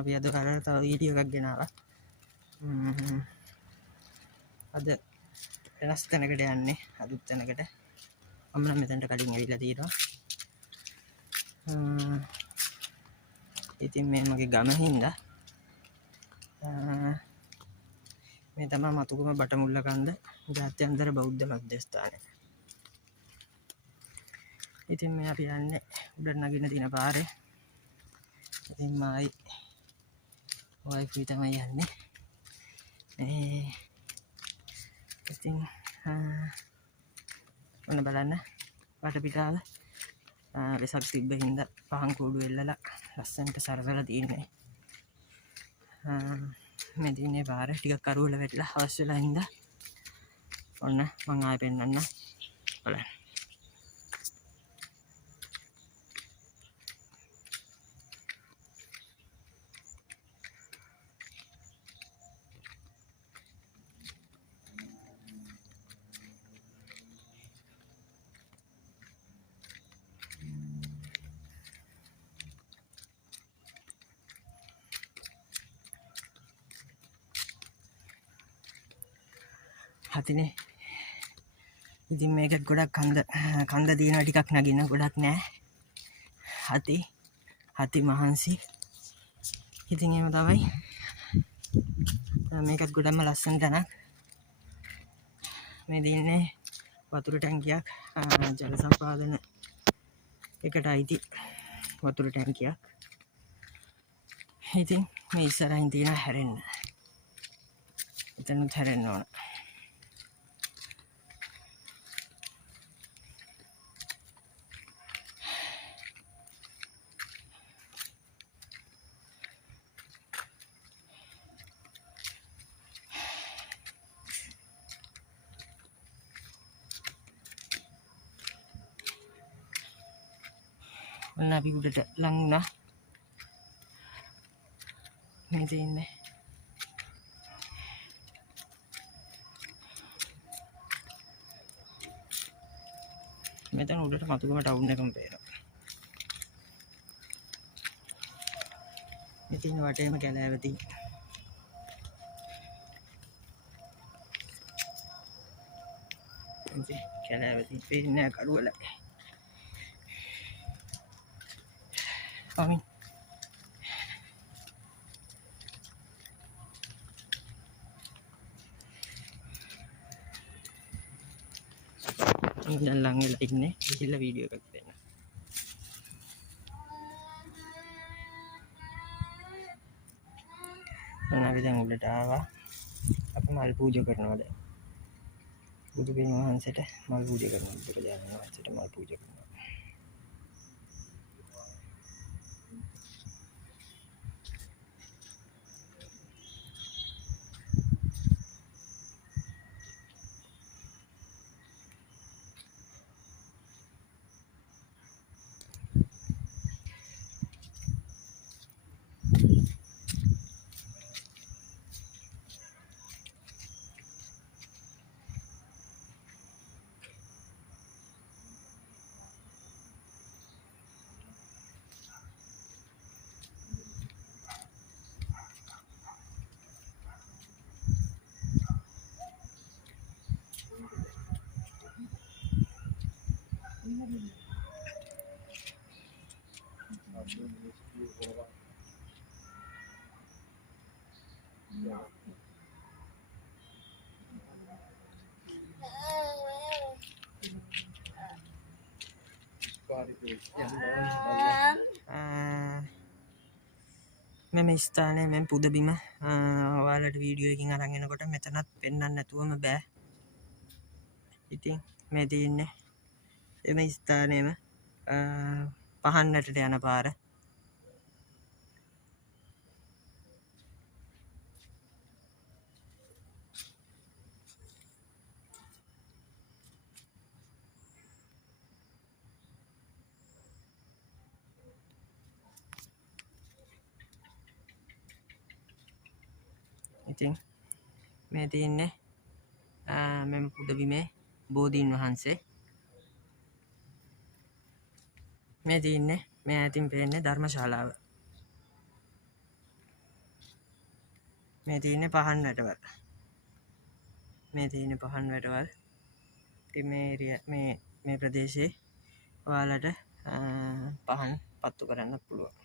අපි අද කරලා තව වීඩියෝ එකක් ගෙනාවා. අද වෙනස් තැනකට යන්නේ. අලුත් තැනකට. මම නම් මෙතනට කලින් ඇවිල්ලා තියෙනවා. ඉතින් මේ මගේ ගම හින්දා මේ තමයි මතුගම බටමුල්ල කන්ද ජාත්‍යන්තර බෞද්ධ මධ්‍යස්ථානය. ඉතින් මේ අපි යන්නේ උඩට නගින්න තියෙන පාරේ. ඉතින් මායි වයිෆයි තමයි යන්නේ. ඉතින් ඔන්න බලන්න වටපිටාව වෙසක් තිබ්බ හින්දා පහන් කූඩු එල්ලලා ලස්සනට සරසලා තියෙන්නේ. මේ දිනේ පාර ටිකක් කරුවල වැටිලා අවශ්‍ය වෙලා හින්දා ඔන්න මම ආයෙ පෙන්නන්න බලන්න. හතිනේ ඉතින් මේක ගොඩක් කන්ද දිනන ටිකක් නගින්න ගොඩක් නෑ. හති මහන්සි. ඉතින් එහෙම තමයි. මේකත් ගොඩක්ම ලස්සන තැනක්. මේ දින්නේ වතුර ටැංකියක් ජල සම්පාදන එකට අයිති වතුර ටැංකියක්. ඉතින් මේ ඉස්සරහින් තියෙන හැරෙන්න. එතනත් හැරෙන්න ඕන. ඔන්න අපි උඩට ලං වුණා. මේ තියෙන්නේ මෙතන උඩට මතුගම ටවුන් එකම පේනවා. මේ තියෙන වටේම කැලෑවති. ඉතින් කැලෑවති පේන්නේ කරුවල. Amin. Dan lang nila ini sila video kagden. Nabi දැන් උඩට ආවා. අපි මල් පූජා කරනවා දැන්. බුදු පිළිම වහන්සේට මල් පූජා කරනවා. බුදුරජාණන් වහන්සේට මල් පූජා කරනවා. මෙම ස්ථානය මෙම පුදබිම ඔයාලට වීඩියෝ එකකින් අරන් එනකොට මෙතනත් පෙන්වන්න නැතුවම බෑ. ඉතින් මේ තියෙන්නේ එම ස්ථානයේම පහන්නට යන පාර. ඉතින් මේ තියෙන්නේ මෙම පුදබිමේ බෝධීන් වහන්සේ. මේ තියෙන්නේ මේ ඈතින් පේන්නේ ධර්මශාලාව. මේ තියෙන්නේ පහන් වැටවල්. මේ තියෙන්නේ පහන් වැටවල්. ඉතින් මේ ඒරියා මේ ප්‍රදේශයේ ඔයාලට පහන් පත්තු කරන්න පුළුවන්.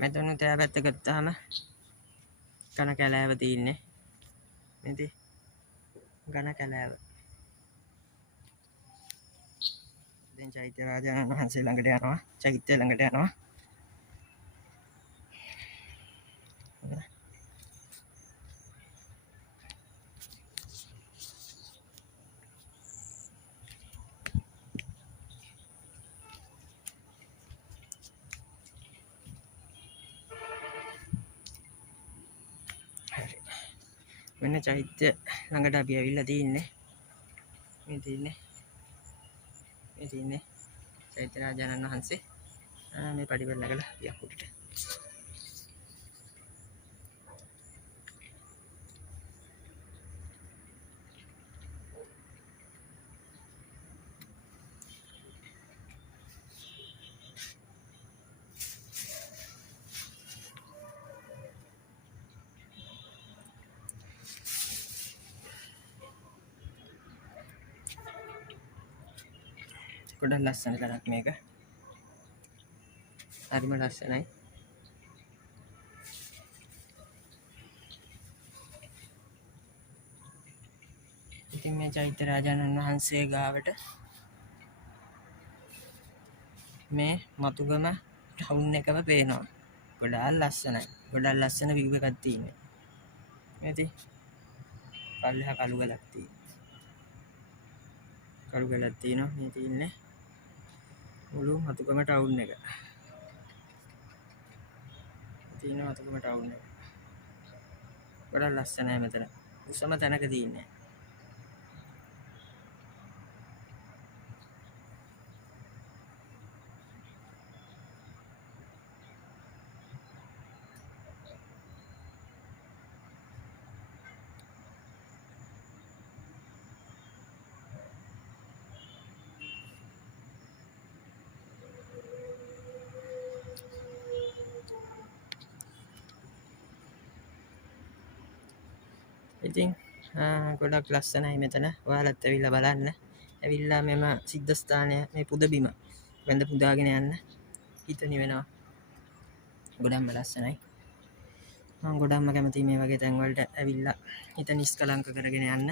මෙතන තෑ පැත්ත ගත්තාම ඝන කැලෑව තියෙන්නේ. මෙතේ ඝන කැලෑව. දැන් චෛත්‍ය රාජානන් වහන්සේ ළඟට යනවා. චෛත්‍ය ළඟට යනවා. මෙන්න චෛත්‍ය ළඟට අපි ඇවිල්ලා තින්නේ. මේ තින්නේ චෛත්‍ය රාජානන් වහන්සේ මේ පඩිවල නැගලා යන්න උඩට. ගොඩක් ලස්සන තැනක් මේක. හරිම ලස්සනයි. ඉතින් මේ චෛත්‍ය රාජානන් වහන්සේ ගාවට මේ මතුගම ටවුන් එකම පේනවා. ගොඩාක් ලස්සනයි. ගොඩාක් ලස්සන view එකක් තියෙනවා. මේ පල්ලෙහා කළු ගලක් තියෙනවා. කළු ගලක් තියෙනවා. මේ තියෙන්නේ මුළු මතුගම ටවුන් එක. තියෙනවා මතුගම ටවුන් එක. ගොඩාක් ලස්සනයි මෙතන. උසම තැනක තියෙන්නේ. ඉතින් ගොඩක් ලස්සනයි මෙතන. ඔයාලත් ඇවිල්ලා බලන්න. ඇවිල්ලා මෙම සිද්ධ ස්ථානය මේ පුදබිම වැඳ පුදාගෙන යන්න හිත නිවෙනවා. ගොඩක්ම ලස්සනයි. මම ගොඩක්ම කැමතියි මේ වගේ තැන් වලට ඇවිල්ලා හිත නිස්කලංක කරගෙන යන්න.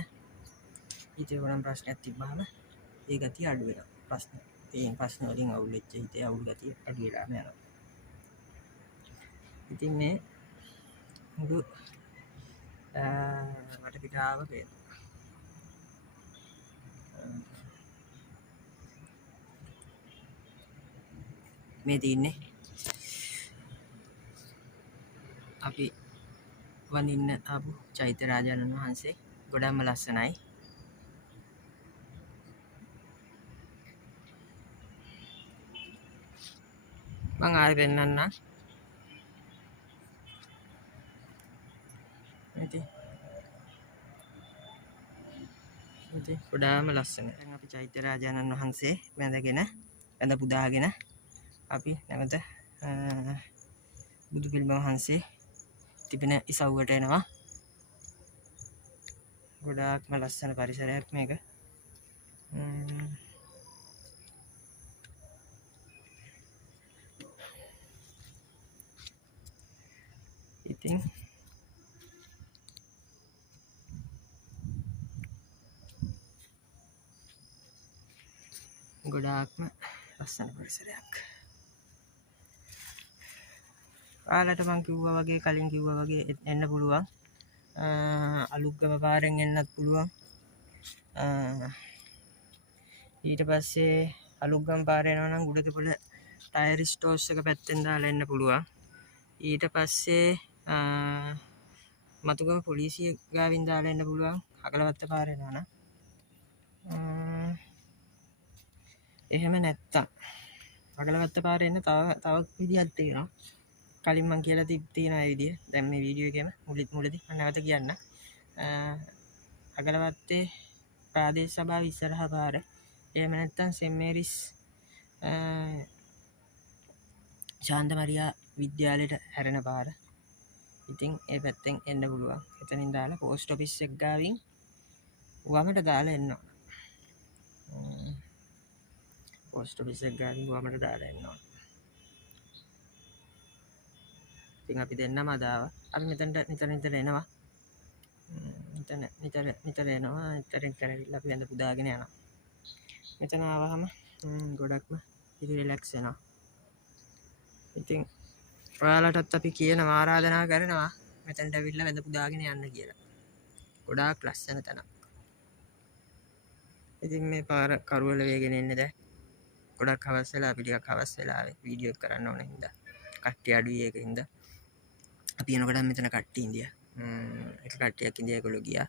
හිතේ ගොඩක් ප්‍රශ්නයක් තිබ්බහම ඒ ගතිය අඩු වෙනවා. ප්‍රශ්න වලින් අවුල් වෙච්ච හිතේ අවුල් ගතිය අඩු වෙලාම යනවා. ඉතින් මේ මුළු වටපිටාව පේනවා. මේ තින්නේ අපි වඳින්න ආපු චෛත්‍ය රාජානන් වහන්සේ. ගොඩක්ම ලස්සනයි. මං ආයෙ පෙන්නන්නම්. ඉතින් ගොඩාම ලස්සනයි. දැන් අපි චෛත්‍ය රාජානන් වහන්සේ වැඳ පුදාගෙන අපි නැවත බුදු පිළිම වහන්සේ තිබෙන ඉසව්වට එනවා. ගොඩාක්ම ලස්සන පරිසරයක් මේක. ඉතින් ගොඩාක්ම ලස්සන පරිසරයක්. ඔයාලට මං කිව්වා වගේ කලින් කිව්වා වගේ එන්න පුළුවන්. අලුත්ගම පාරෙන් එන්නත් පුළුවන්. ඊට පස්සේ අලුත්ගම පාරේ යනවා නම් ගුඩකපොළ ටයර් ස්ටෝර්ස් එක පැත්තෙන් දාලා එන්න පුළුවන්. ඊට පස්සේ මතුගම පොලිසිය ගාවින් දාලා එන්න පුළුවන්. අකලවත්ත පාරේ යනවා නම්. එහෙම නැත්තම් අකලවත්ත පාරේ එන්න තව විදියක් තියෙනවා. කලින් මං කියලා තියෙන ඒ විදිය. දැන් මේ වීඩියෝ එකේම මුලදී මම නැවත කියන්න. අගලවත්තේ ප්‍රාදේශ සභාව ඉස්සරහ පාර. එහෙම නැත්නම් සෙන් මේරිස් ශාන්ත මරියා විද්‍යාලයට හැරෙන පාර. ඉතින් ඒ පැත්තෙන් එන්න පුළුවන්. එතනින් දාලා පෝස්ට් ඔෆිස් එක ගාවින් වමට දාලා එන්න ඕන. පෝස්ට් ඔෆිස් එක ගාවින් වමට දාලා එන්න ඕන. ඉතින් අපි දෙන්නම අදාවා. අපි මෙතනට නිතර එනවා. මෙතන නිතර එනවා. නිතරෙන් කරවිලා අපි වැඳ පුදාගෙන යනවා. මෙතන ආවහම ගොඩක්ම ඉතින් රිලැක්ස් වෙනවා. ඉතින් ඔයාලටත් අපි කියන ආරාධනා කරනවා මෙතනට ඇවිල්ලා වැඳ පුදාගෙන යන්න කියලා. ගොඩාක් ලස්සන තැනක්. ඉතින් මේ පාර කරුවල වේගෙන එන්නේ දැන්. ගොඩක් හවස් වෙලා අපි ටිකක් හවස් වෙලා වීඩියෝ කරන්න ඕන හින්දා. කට්ටිය අඩුයි ඒක හින්දා. අපි එනකොට මෙතන කට්ටිය ඉන්දියා. එක කට්ටියක් ඉන්දියා ඒගොල්ලෝ ගියා.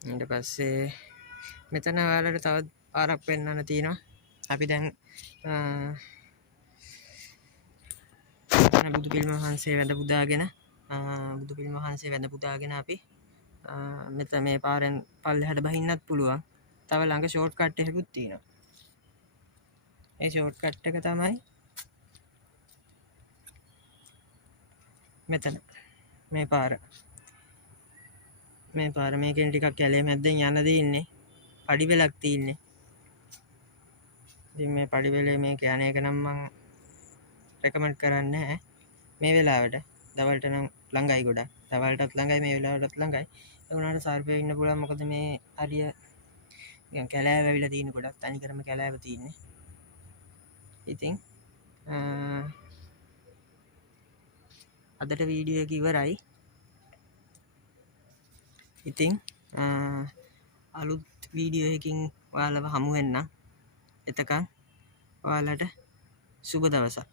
ඊට පස්සේ මෙතන ඔයාලට තවත් පාරක් පෙන්වන්න තියෙනවා. අපි දැන් බුදු පිළිම වහන්සේ වැඳ පුදාගෙන අපි මෙතන මේ පාරෙන් පල්ලෙහාට බහින්නත් පුළුවන්. තව ළඟ ෂෝට් කට් එකකුත් තියෙනවා. ඒ ෂෝට් කට් එක තමයි මෙතන මේ පාර මේකෙන් ටිකක් කැලේ මැද්දෙන් යන්න දෙන්නේ. පඩි වෙලක් තියෙන්නේ. ඉතින් මේ පඩි වෙලේ මේක යන එක නම් මම රෙකමන්ඩ් කරන්නේ නැහැ. මේ වෙලාවට දවල්ට නම් ළඟයි ගොඩක්. දවල්ටත් ළඟයි මේ වෙලාවටත් ළඟයි. ඒ වුණාට සර්පේ ඉන්න පුළුවන්. මොකද මේ හරිය නිකන් කැලෑව ඇවිල්ලා තියෙන ගොඩක් තනිකරම කැලෑව තියෙන්නේ. ඉතින් අදට වීඩියෝ එක ඉවරයි. ඉතින් අලුත් වීඩියෝ එකකින් ඔයාලව හමු වෙන්නම්. එතකන් ඔයාලට සුබ දවසක්.